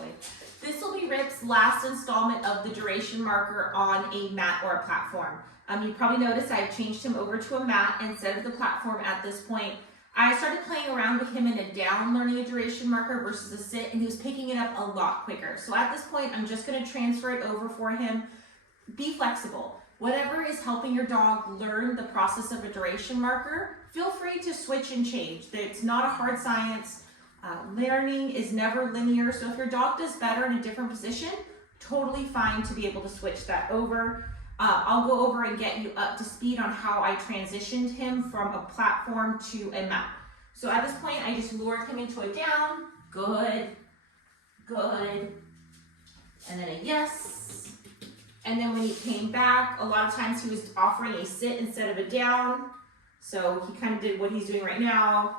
boy. This will be Rip's last installment of the duration marker on a mat or a platform. You probably noticed I've changed him over to a mat instead of the platform at this point. I started playing around with him in a down, learning a duration marker versus a sit, and he was picking it up a lot quicker. So at this point, I'm just going to transfer it over for him. Be flexible. Whatever is helping your dog learn the process of a duration marker, feel free to switch and change. It's not a hard science. Learning is never linear, so if your dog does better in a different position, totally fine to be able to switch that over. I'll go over and get you up to speed on how I transitioned him from a platform to a mat. So at this point, I just lured him into a down, good, good, and then a yes. And then when he came back, a lot of times he was offering a sit instead of a down. So he kind of did what he's doing right now.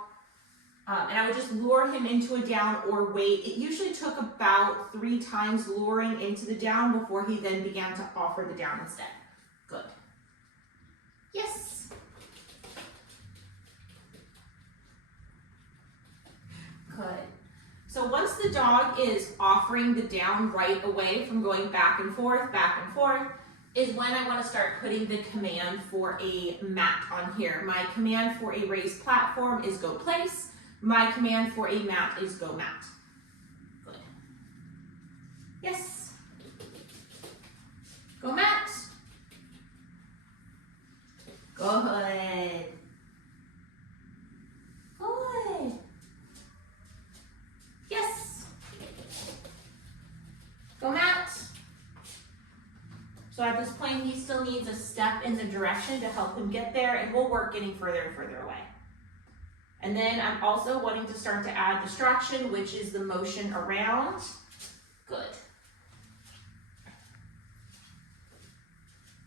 And I would just lure him into a down or wait. It usually took about 3 times luring into the down before he then began to offer the down instead. Good. Yes. Good. So once the dog is offering the down right away from going back and forth, is when I want to start putting the command for a mat on here. My command for a raised platform is go place. My command for a mat is go mat. Good. Yes. Go mat. Good. Good. Yes. Go mat. So at this point, he still needs a step in the direction to help him get there, and we'll work getting further and further away. And then I'm also wanting to start to add distraction, which is the motion around. Good.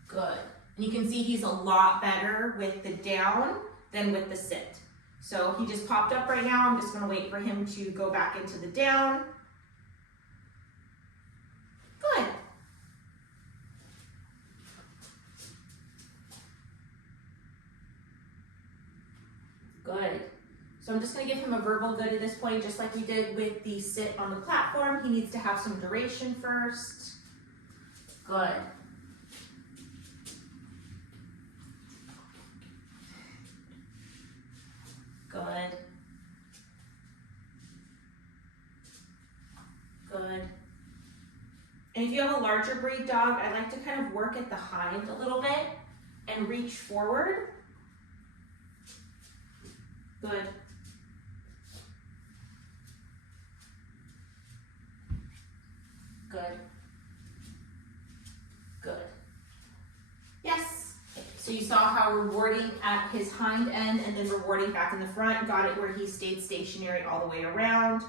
Good. And you can see he's a lot better with the down than with the sit. So he just popped up right now. I'm just going to wait for him to go back into the down. Good. Good. So I'm just going to give him a verbal good at this point, just like we did with the sit on the platform. He needs to have some duration first. Good. Good. Good. And if you have a larger breed dog, I like to kind of work at the hind a little bit and reach forward. Good. Good. Good. Yes. So you saw how rewarding at his hind end and then rewarding back in the front, got it where he stayed stationary all the way around.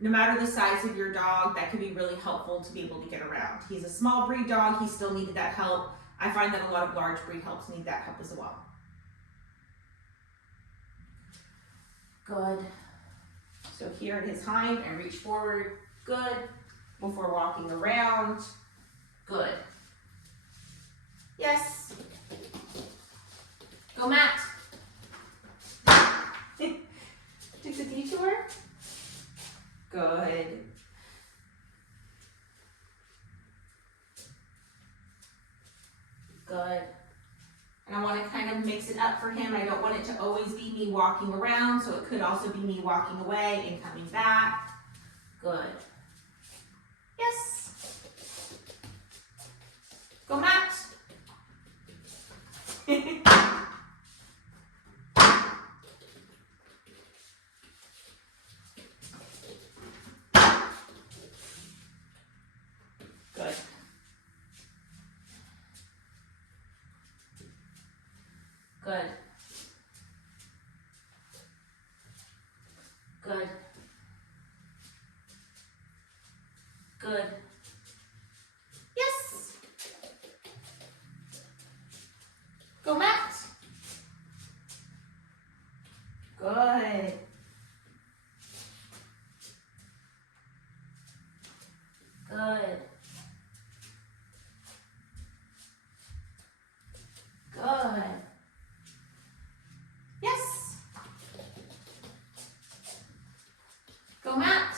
No matter the size of your dog, that could be really helpful to be able to get around. He's a small breed dog, he still needed that help. I find that a lot of large breed helps need that help as well. Good. So here at his hind, I reach forward, good. Before walking around, good. Yes. Go mat. Took the detour. Good. Good. And I want to kind of mix it up for him. I don't want it to always be me walking around, so it could also be me walking away and coming back. Good. Yes. Go mat. Good. Good. Good. Good. Yes. Go mat. Good. Good. Good. Yes. Go mat.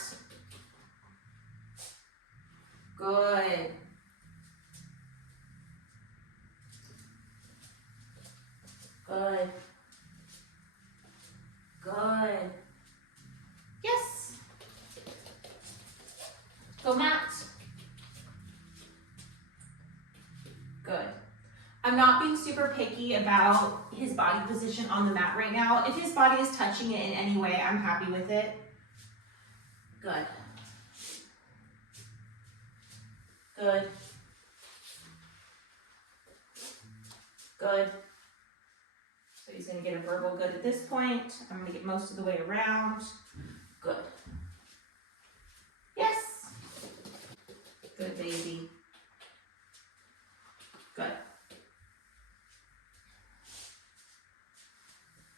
picky about his body position on the mat right now. If his body is touching it in any way, I'm happy with it. Good. Good. Good. So he's going to get a verbal good at this point. I'm going to get most of the way around. Good. Yes. Good, baby. Good.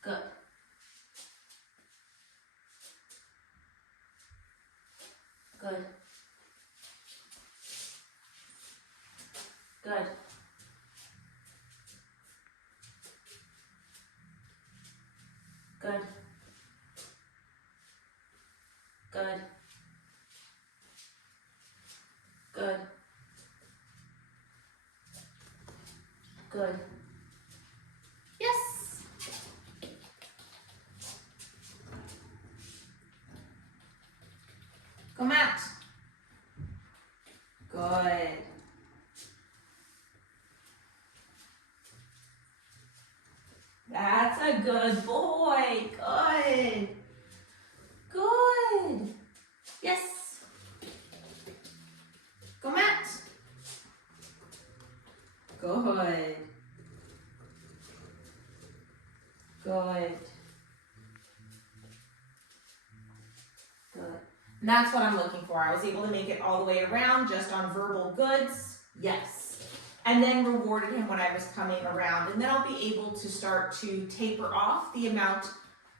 Good. Good. Good. Good. Good. Good. Good. Yes. Go, Matt. Good. That's a good boy. Good. Good. Yes. Go, Matt. Good. Good. Good. And that's what I'm looking for. I was able to make it all the way around just on verbal goods. Yes. And then rewarded him when I was coming around. And then I'll be able to start to taper off the amount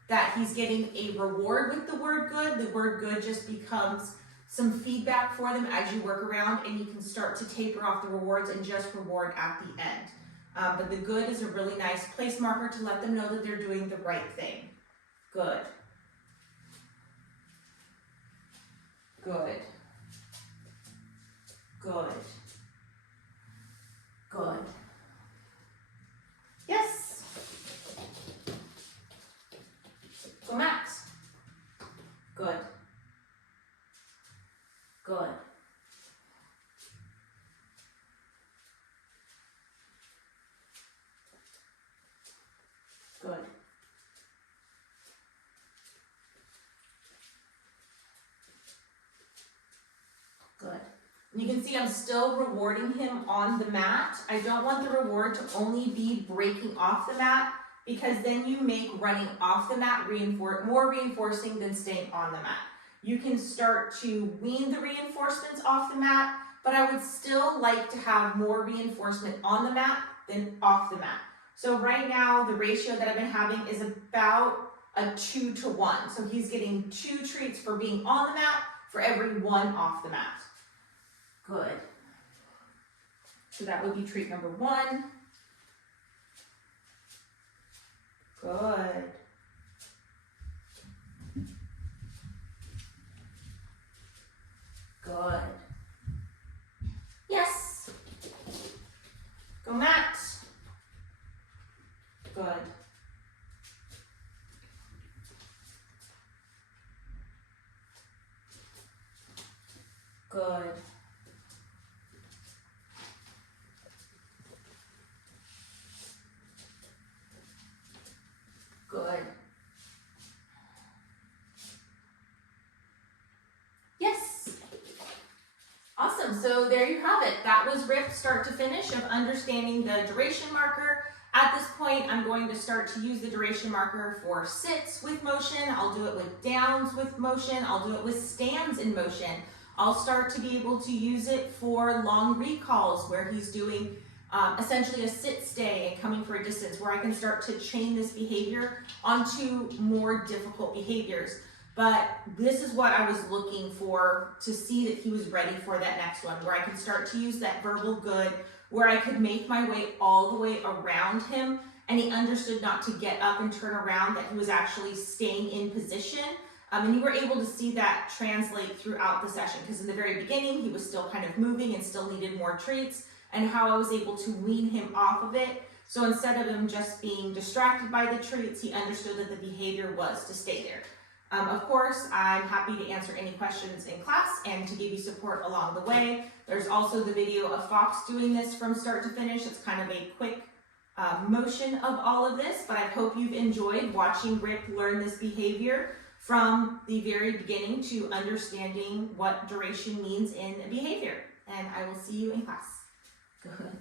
that he's getting a reward with the word good. The word good just becomes some feedback for them as you work around, and you can start to taper off the rewards and just reward at the end. But the good is a really nice place marker to let them know that they're doing the right thing. Good. Good. Good. Good. Yes. Go, Max. Good. Good. Good. Good. You can see I'm still rewarding him on the mat. I don't want the reward to only be breaking off the mat, because then you make running off the mat more reinforcing than staying on the mat. You can start to wean the reinforcements off the mat, but I would still like to have more reinforcement on the mat than off the mat. So right now, the ratio that I've been having is about a 2-to-1. So he's getting 2 treats for being on the mat for every 1 off the mat. Good. So that would be treat number 1. Good. Good. Yes. Go, Matt. Good. Good. Good. Yes. Awesome. So there you have it. That was Rip start to finish of understanding the duration marker. At this point, I'm going to start to use the duration marker for sits with motion. I'll do it with downs with motion. I'll do it with stands in motion. I'll start to be able to use it for long recalls where he's doing essentially a sit stay and coming for a distance, where I can start to chain this behavior onto more difficult behaviors. But this is what I was looking for to see that he was ready for that next one, where I can start to use that verbal good, where I could make my way all the way around him, and he understood not to get up and turn around, that he was actually staying in position. And you were able to see that translate throughout the session, because in the very beginning, he was still kind of moving and still needed more treats, and how I was able to wean him off of it. So instead of him just being distracted by the treats, he understood that the behavior was to stay there. Of course, I'm happy to answer any questions in class and to give you support along the way. There's also the video of Fox doing this from start to finish. It's kind of a quick motion of all of this, but I hope you've enjoyed watching Rip learn this behavior from the very beginning to understanding what duration means in behavior. And I will see you in class. Good.